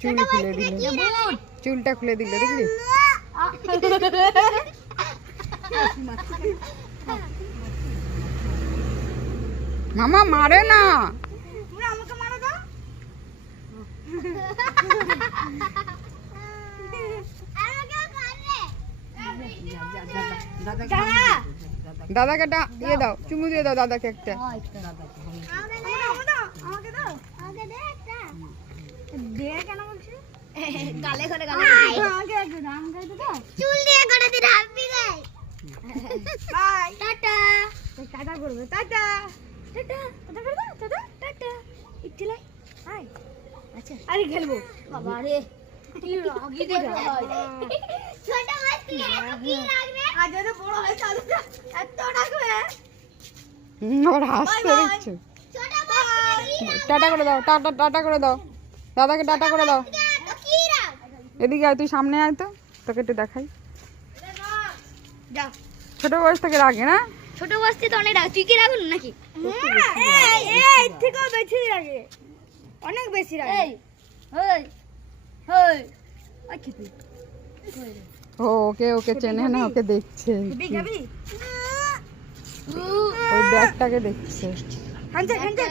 চুল খুলে দিল, চুলটা খুলে দিল, দেখলি? মামা মারে না, আমাকে মারো দাও। দাদাকে একটা ইয়ে দাও, চুমু দিয়ে দাও দাদাকে একটা। চুল দিয়ে করে দিন আপনি গাই। Bye tata. টাটা করবে, টাটা টাটা টাটা করে দাও, টাটা টাটা। একটু লাই হাই। আচ্ছা আরে খেলবো বাবা রে, কি রাগি দেখো ভাই। ছোট মাছটি কি লাগবে? আজ যদি বড় হয় তাহলে এত রাখবে। ওর হাসতে দেখছো। ছোট মাছটি টাটা করে দাও, টাটা টাটা করে দাও, দাদাকে টাটা করে দাও। কি রাখ? এদিকে আয়, তুই সামনে আয় তো, তোকে একটু দেখাই। যা ছোট বয়স থেকে রাগে না? ছোট বস্তি তো অনেক রাখ, তুই কি রাখুন নাকি? এই থেকেও বেশি রাগে, অনেক বেশি রাগে। এই হেই হেই আচ্ছা তুই ও ওকে ওকে চেনে না, ওকে দেখছে, যাবি? ওই ব্যাগটাকে দেখছে। হানতে হানতে